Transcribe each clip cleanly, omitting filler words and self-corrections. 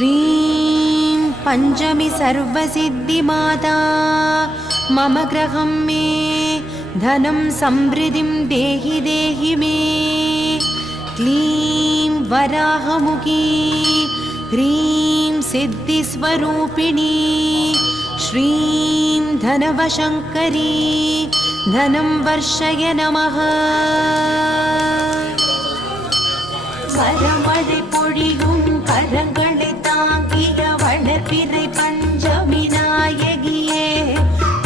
श्रीं पंचमी सर्वसिद्धिमाता मम ग्रहं मे धनं समृद्धिं देहि देहि मे। क्लीं वराहमुखी ह्रीं सिद्धिस्वरूपिणी श्रीं धनवशङ्करी धनं वर्षय नमः। வரமழை பொழியும் கரங்களை தாங்கிய வளர்பிறை பஞ்சமி நாயகியே,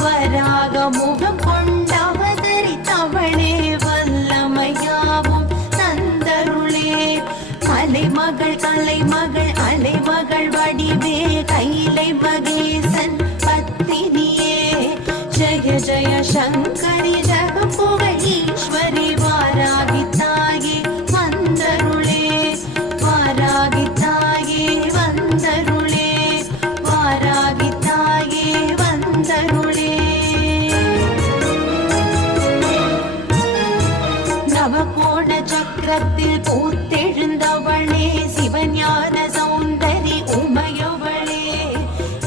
வராக முகம் கொண்டவதரித்தவளே, வல்லமையாவும் தந்தருளே. அலைமகள் கலைமகள் அலைமகள் வடிவே கைலை மகேசன் பத்தினியே, ஜய ஜய சங்கரி ஜகபுகழ் ஈஸ்வரி வாராகி தாயே வந்தருளே, வாராகி தாயே வந்தருளே, வாராகி தாயே வந்தருளே. நவகோண சக்கரத்தில் பூத்தெழுந்தவளே, சிவஞான சௌந்தரி உமையவளே,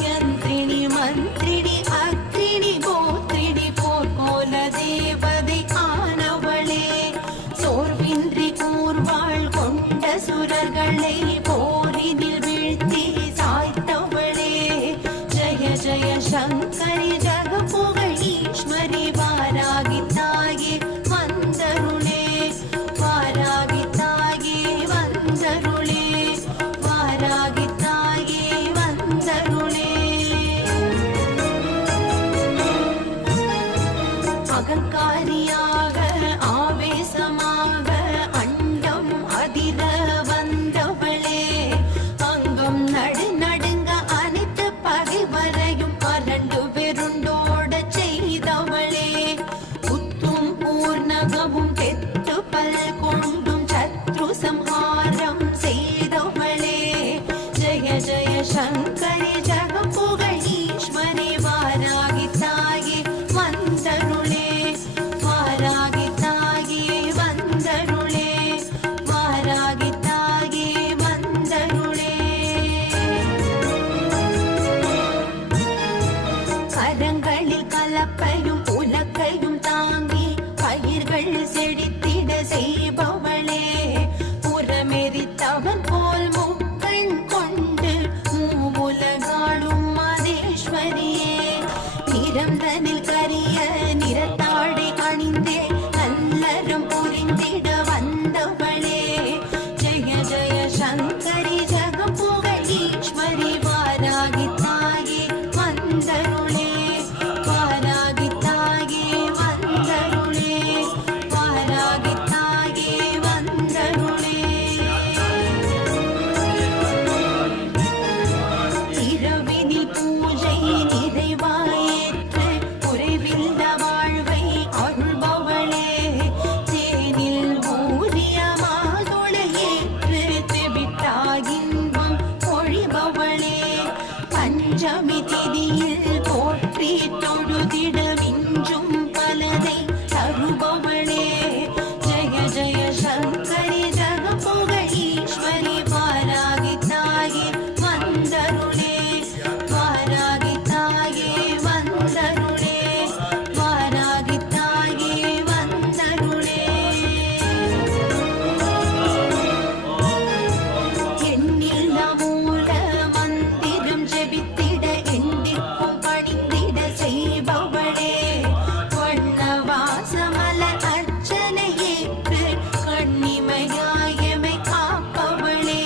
யந்திரிணி மந்திரிணி அக்ரிணி கோத்திரிணி போர்க்கோல தேவதை ஆனவளே, சோர்வின்றி கூர்வாள் கொண்ட சுரர்களை போரினில் வீழ்த்தி சாய்த்தவளே, ஜய ஜய சங்கரி ஜகபுகழ் ஈஸ்வரி வாராகி தாயே வந்தருளே, வாராகி தாயே வந்தருளே, வாராகி தாயே வந்தருளே. அகங்காரியாக ஆவேசமாக அண்டம் அதிர வந்தவளே, அங்கம் நடு நடுங்க அனைத்து பகைவரையும் அரண்டு வெருண்டோட செய்தவளே, புத்தும் பூர்ணகமும் தெத்து பல் கொண்டும் சத்ரு சம்ஹாரம் செய்தவளே, ஜய ஜய சங்கரி ஜகபுகழ் ஈஸ்வரி வாராகி தாயே வந்தருளே, வாராகி தாயே வந்தருளே, வாராகி தாயே வந்தருளே. கரங்களில் கலப்பையும் உலக்கையும் தாங்கி பயிர்கள் செழித்திட செய்பவளே, புறமெரித்தவன் போல் முக்கண் கொண்டு மூவுலகாளும் மதேஸ்வரியே, நிறந்தனில் கரிய நிறத்தாடை அணிந்தே நல்லறம் புரிந்திட வந்தவளே, ஜய ஜய சங்கரி ஜகபுகழ் ஈஸ்வரி வாராகி தாயே வந்தருளே, வாராகி தாயே வந்தருளே, வாராகி தாயே வந்தருளே. இரவினில் பூஜை நிறைவாயேற்று குறைவில்ல வாழ்வை அருள்பவளே, தேனில் ஊறிய மாதுளையேற்று தெவிட்டாகின்பம் பொழிபவளே, பஞ்சமி திதியில் போற்றி தொழுதிட மிஞ்சும் பலதை தருபவளே, ஜய ஜய சங்கரி ஜகபுகழ் ஈஸ்வரி வாராகி தாயே வந்தருளே, வாராகி தாயே வந்தருளே, வாராகி தாயே வந்தருளே. எண்ணில்ல மூல மந்திரம் ஜெபித்திட எண்டிற்கும் பணிந்திட செய்பவளே, வண்ணவாசமல அர்ச்சனையேற்று கண்ணிமையாயமை காப்பவளே,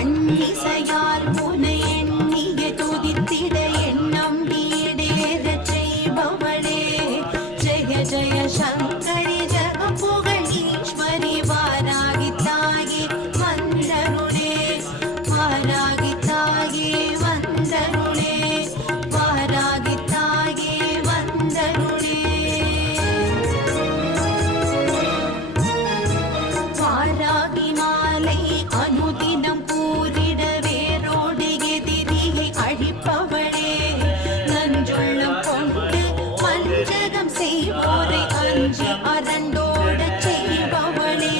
அன்னிசையால் உனை எண்ணிய துதித்திட எண்ணம் ஈடேறச் செய்பவளே, ஜய ஜய சங்கரி ஜகபுகழ் ஈஸ்வரி வாராகி தாயே வந்தருளே, வாராகி தாயே வந்தருளே, வாராகி தாயே வந்தருளே. வாராகி மாலை அனுதினம் கூறிட வேரோடு எதிரியை அழிப்பவளே, நஞ்சுள்ளம் கொண்டு வஞ்சகம் செய்வோரை அஞ்சி அரண்டோடச் செய்பவளே,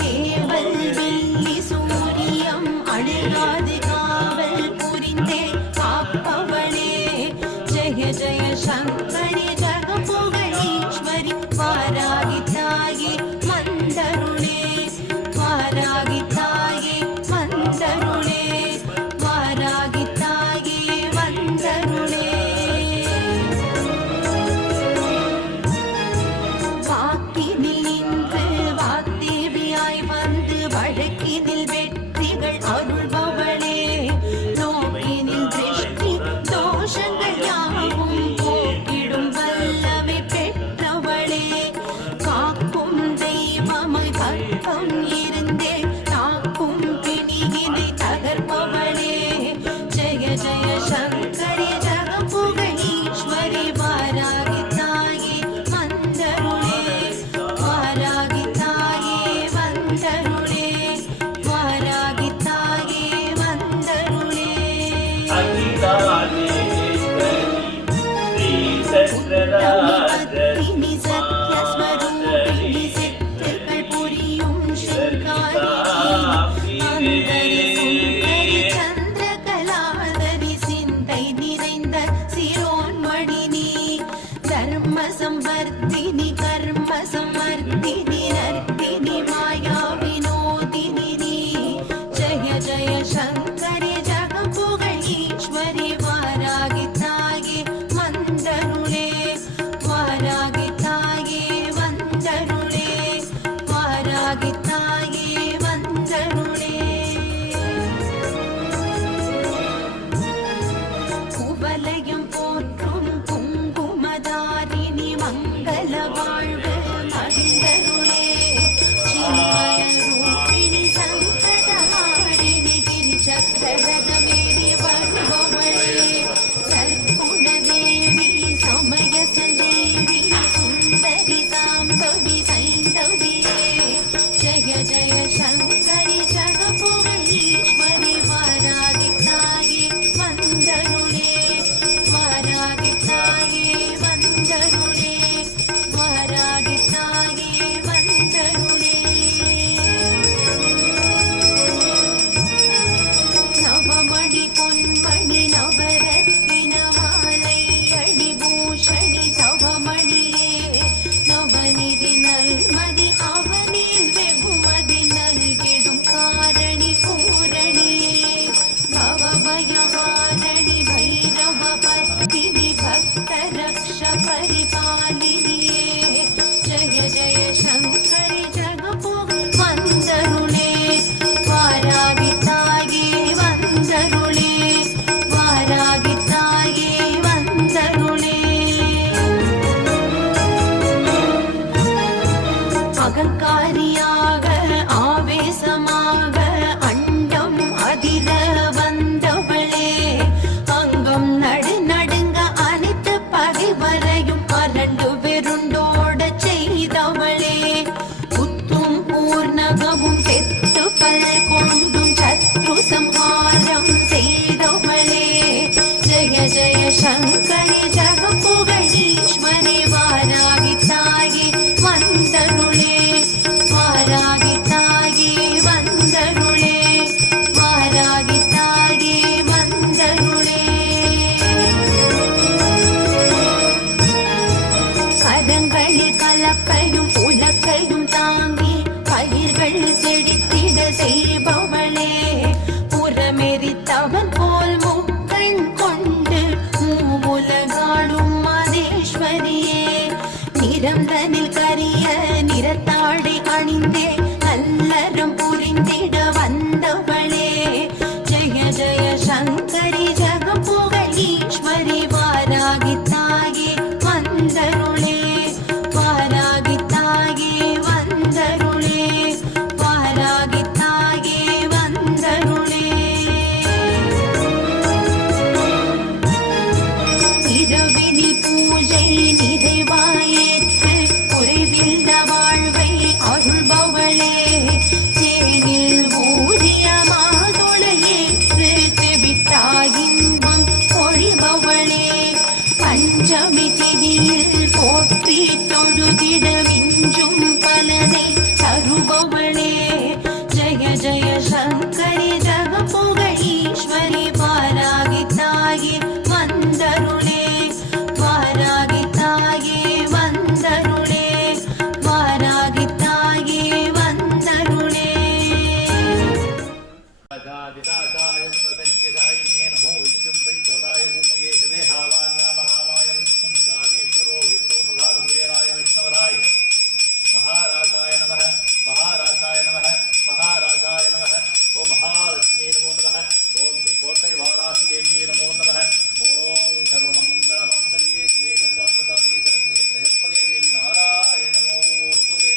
தேவல் வெள்ளி சூரியம் அழுகாது காவல் புரிந்தே காப்பவளே ஜெய ஜெய சங்கரி ஜகபுகழீஸ்வரி வாராகி தாயே மந்தருளே வாராகி தாயே மந்தருளே வாராகி தாயே மந்தருளே வாக்கினில் நின்று வாக்தேவியாய் வந்து வழக்கினில் வெற்றிகள் அருள்பவளே நோக்கினில் திருஷ்டி தோஷங்கள் யாவும் போக்கிடும் வல்லமை பெற்றவளே காக்கும் தெய்வமாய் பக்கம் இருந்தே காக்கும் பிணியினை தகர்ப்பவளே ஜெய ஜெய சங்கரி ஜகபுகழீஸ்வரி வாராகி தாயே மந்தருளே வாராகி தாயே மந்தருளே வாராகி தாயே மந்தருளே பத்தினி சத்யஸ்வரூபிணி சித்தர்கள் புரியும் சிங்காரி அந்தரி சுந்தரி சந்திரகலாதரி சிந்தை நிறைந்த சிரோன்மணினி தர்ம சம்வர்த்தினி கர்ம சமர்த்தினி நர்த்தினி மாயா வினோதினி நீ ஜெய ஜெய சங்கரி ஜகபுகழீஸ்வரி வாராகி தாயே மந்தருளே வாராகி தாயே வந்தருளே வாராகி தாயே வந்தருளே குவலயம் போற்றும் குங்குமதாரிணி மங்கள வாழ்வு மந்தருளே சின்மயரூபிணி சங்கடஹாரிணி கிரிசக்கரகமேறி வருபவளே சற்குணதேவி சமய சஞ்சீவி சுந்தரி சாம்பவி சைந்தவியே ஜெய ஜெய சங்கரி ஜகபுகழீஸ்வரி வாராகி தாயே வந்தருளே வாராகி தாயே வந்தருளே வாராகி தாயே வந்தருளே நவமணி பொன்மணி நவரத்தின மாலை அடிபூஷணி தவமணியே நவநிதி நல்மதி அவனில் வெகுமதி நல்கிடும் காரணி பூரணியே பவபயஹாரணி பைரவ பத்தினி பக்த ரக்ஷ பரிபாலினியே ஜெய ஜெய சங்கரி ஜகபுக வந்தருளே வாராகி தாயே வந்தருளே வாராகி தாயே வந்தருளே அகங்காரியாக ஆவேசமாக அண்டம் அதிர வந்தவளே அங்கம் நடு நடுங்க அனைத்து பகைவரையும் அரண்டு வெருண்டோட செய்தவளே புத்தும் பூர்ணகமும் பெற்று பல் கொண்டும் சத்ரு சம்ஹாரம் செய்தவளே ஜெய ஜெய சங்கரி ஜகபுகழீஸ்வரி வாராகி தாயே வந்தருளே வாராகி தாயே வந்தருளே வாராகி தாயே வந்தருளே கரங்களில் கலப்பையும் உலக்கையும் தாங்கி பயிர்கள் செழித்திட செய்பவளே புறமெரித்தவன் போல் முக்கண் கொண்டு மூவுலகாடும் மாதேஸ்வரியே நிறந்தனில் கரிய நிறத்தாடை அணிந்தே நல்லறம் புரிந்திட வந்தவளே ஜெய ஜெய சங்கரி ஜகபுகழீஸ்வரி வாராகி தாயே வந்தருளே வாராகி தாயே வந்தருளே வாராகி தாயே வந்தருளே இரவினில் பூஜை நிறைவாயேற்று குறைவில்ல வாழ்வை அருள்பவளே தேனில் ஊறிய மாதுளையேற்று தெவிட்டாயின்பம் பொழிபவளே பஞ்சமி திதியில் போற்றி தொழுதிட விஞ்சும் பலனை தருபவளே ஜெய ஜெய சங்கரி ஜகபுகழீஸ்வரி महाराजाय प्रसंख्यदायिने नमो विष्णुं वैष्णवाय भूमये शवेहावान्या महामाय विष्णुं कामेश्वरो विष्णुर्धारुवेराय विष्णवराय महाराजाय नमः महाराजाय नमः महाराजाय नमः ओम महालक्ष्मी नमो नमः ओम श्री कोटै वाराही देवी नमो नमः ओम सर्वमंगलमांगल्ये शिवे सर्वार्थसाधिके शरण्ये त्र्यंबके देवी नारायण नमोस्तुते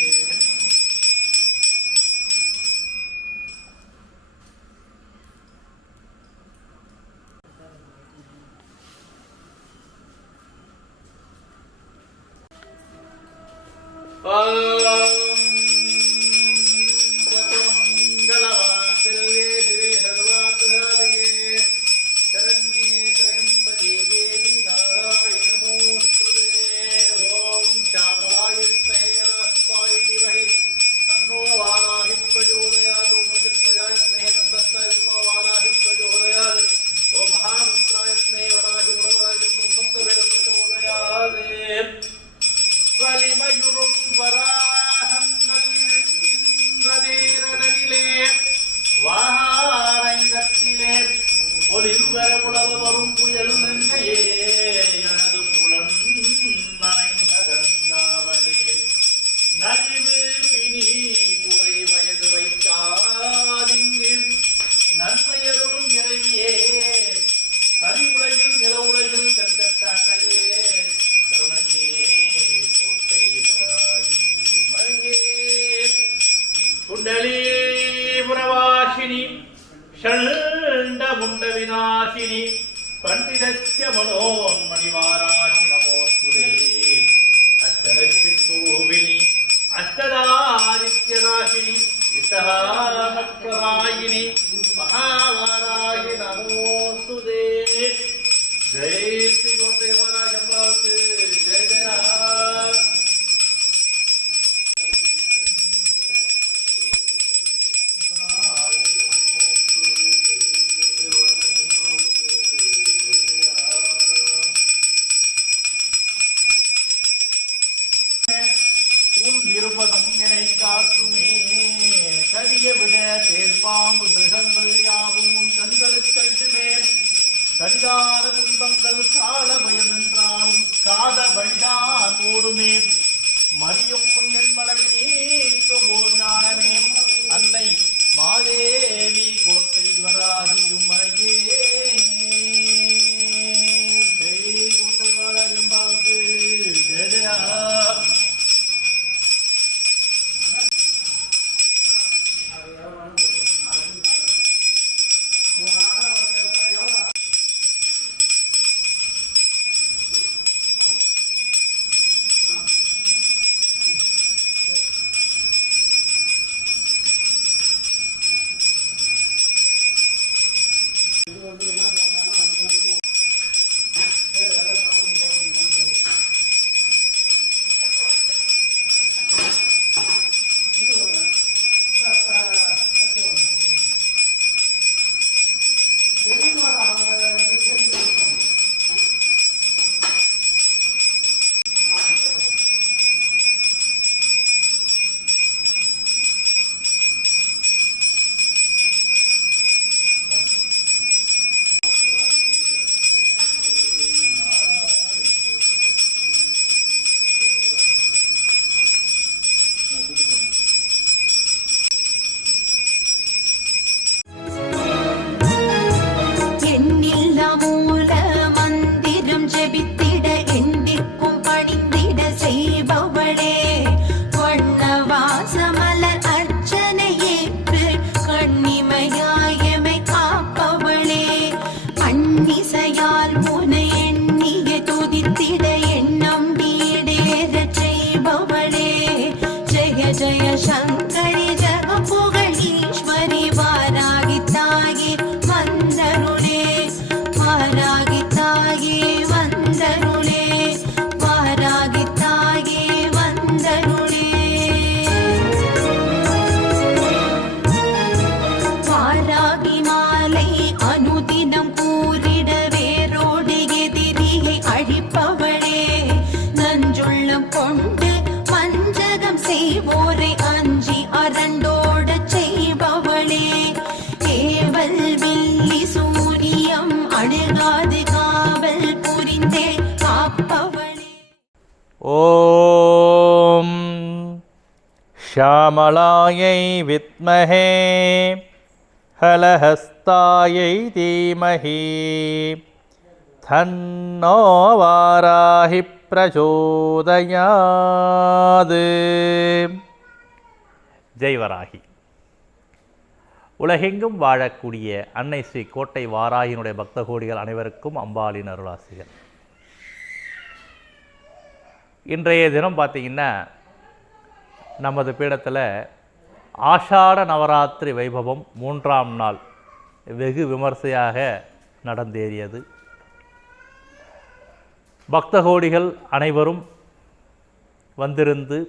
வலிமயுறும் வராகங்களிலே வாரங்கத்திலே ஒளிர்வர உலவ வரும் புயல் நங்கையே எனது புலன் நனைந்த கங்காவலே நலிவு பிணி குறை வயது வைக்காதிங்கு நன்மையரும் இறைவியே கலி உலகில் நில உலகில் கற்கட்ட அன்னையே கருணையே கோட்டை வராயுமையே குண்டலீபுரவாசினி ஷண்ட முண்ட விநாசினி பண்டிதஸ்ய மனோன்மணிவாராசி நமோஸ்துதே அஷ்டலக்ஷ்மி ஸ்வரூபிணி அஷ்டதாரித்யநாசினி இஷ்டகாமப்ரதாயினி மகாவாராகி நமோஸ்துதே ஜெய் ஸ்ரீ கோட்டை வாராகி அம்பாவுக்கு ஜெய ஜெயா இருபதம் எனை காக்குமே கரிய விட தேர்பாம்பு மிருகங்கள் யாவும் உன் கண்களுக்கு அஞ்சுமே கரிதான துன்பங்கள் கால பயம் என்றாலும் காத வழிதான் ஓடுமே மறியும் முன்னின் மடல் நீக்கும் ஓர் ஞானமே அன்னை மாதேவி கோட்டை வராகியுமையே ஜெய் கோட்டை வராகியும்பாவுக்கு ஜெய ஜெயா கமலாயை வித்மஹே ஹலஹஸ்தாயை தீமஹி தன்னோ வாராஹி பிரச்சோதயாது. ஜெய் வராகி. உலகெங்கும் வாழக்கூடிய அன்னை ஸ்ரீ கோட்டை வாராகியினுடைய பக்த கோடிகள் அனைவருக்கும் அம்பாளின் அருளாசிகள். இன்றைய தினம் பார்த்திங்கன்னா நமது பீடத்தில் ஆஷாட நவராத்திரி வைபவம் 3ஆம் நாள் வெகு விமர்சையாக நடந்தேறியது. பக்த கோடிகள் அனைவரும் வந்திருந்து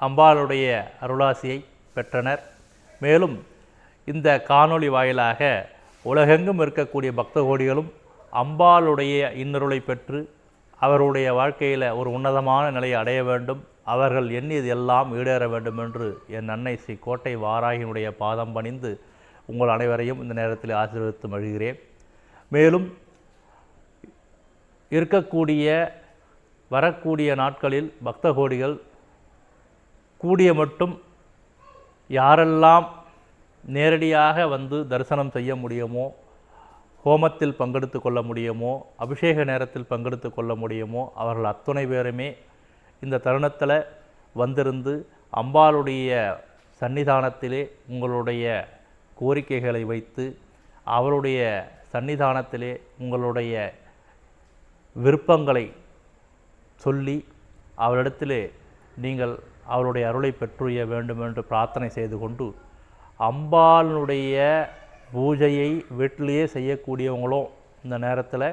அம்பாளுடைய அருளாசியை பெற்றனர். மேலும் இந்த காணொளி வாயிலாக உலகெங்கும் இருக்கக்கூடிய பக்த கோடிகளும் அம்பாளுடைய இன்னருளை பெற்று அவருடைய வாழ்க்கையில் ஒரு உன்னதமான நிலையை அடைய வேண்டும், அவர்கள் எண்ணியது எல்லாம் ஈடேற வேண்டும் என்று என் அன்னை ஸ்ரீ கோட்டை வாராகியினுடைய பாதம் பணிந்து உங்கள் அனைவரையும் இந்த நேரத்தில் ஆசீர்வதித்து மகிழ்கிறேன். மேலும் வரக்கூடிய நாட்களில் பக்த கோடிகள் கூடிய மட்டும் யாரெல்லாம் நேரடியாக வந்து தரிசனம் செய்ய முடியுமோ, ஹோமத்தில் பங்கெடுத்து கொள்ள முடியுமோ, அபிஷேக நேரத்தில் பங்கெடுத்து கொள்ள முடியுமோ அவர்கள் அத்துணை பேருமே இந்த தருணத்தில் வந்திருந்து அம்பாளுடைய சன்னிதானத்திலே உங்களுடைய கோரிக்கைகளை வைத்து அவருடைய சன்னிதானத்திலே உங்களுடைய விருப்பங்களை சொல்லி அவரிடத்திலே நீங்கள் அவருடைய அருளை பெற்றுய வேண்டும் என்று பிரார்த்தனை செய்து கொண்டு அம்பாளுடைய பூஜையை வீட்டிலேயே செய்யக்கூடியவங்களும் இந்த நேரத்தில்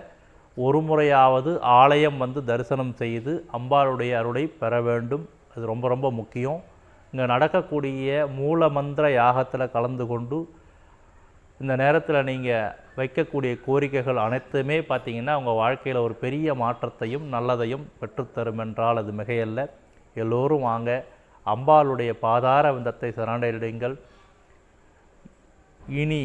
ஒரு முறையாவது ஆலயம் வந்து தரிசனம் செய்து அம்பாளுடைய அருளை பெற வேண்டும். அது ரொம்ப ரொம்ப முக்கியம். இங்கே நடக்கக்கூடிய மூல மந்திர யாகத்தில் கலந்து கொண்டு இந்த நேரத்தில் நீங்கள் வைக்கக்கூடிய கோரிக்கைகள் அனைத்துமே பார்த்திங்கன்னா உங்கள் வாழ்க்கையில் ஒரு பெரிய மாற்றத்தையும் நல்லதையும் பெற்றுத்தரும் என்றால் அது மிகையல்ல. எல்லோரும் வாங்க, அம்பாளுடைய பாதார விந்தத்தை சரணடையுங்கள். இனி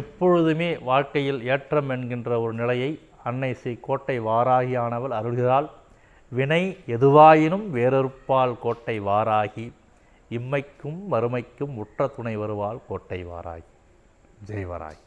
எப்பொழுதுமே வாழ்க்கையில் ஏற்றம் என்கின்ற ஒரு நிலையை அன்னை ஸ்ரீ கோட்டை வாராகியானவள் அருள்கிறாள். வினை எதுவாயினும் வேறொருப்பால் கோட்டை வாராகி, இம்மைக்கும் மறுமைக்கும் உற்ற துணை வருவாள் கோட்டை வாராகி. ஜெய் வராகி.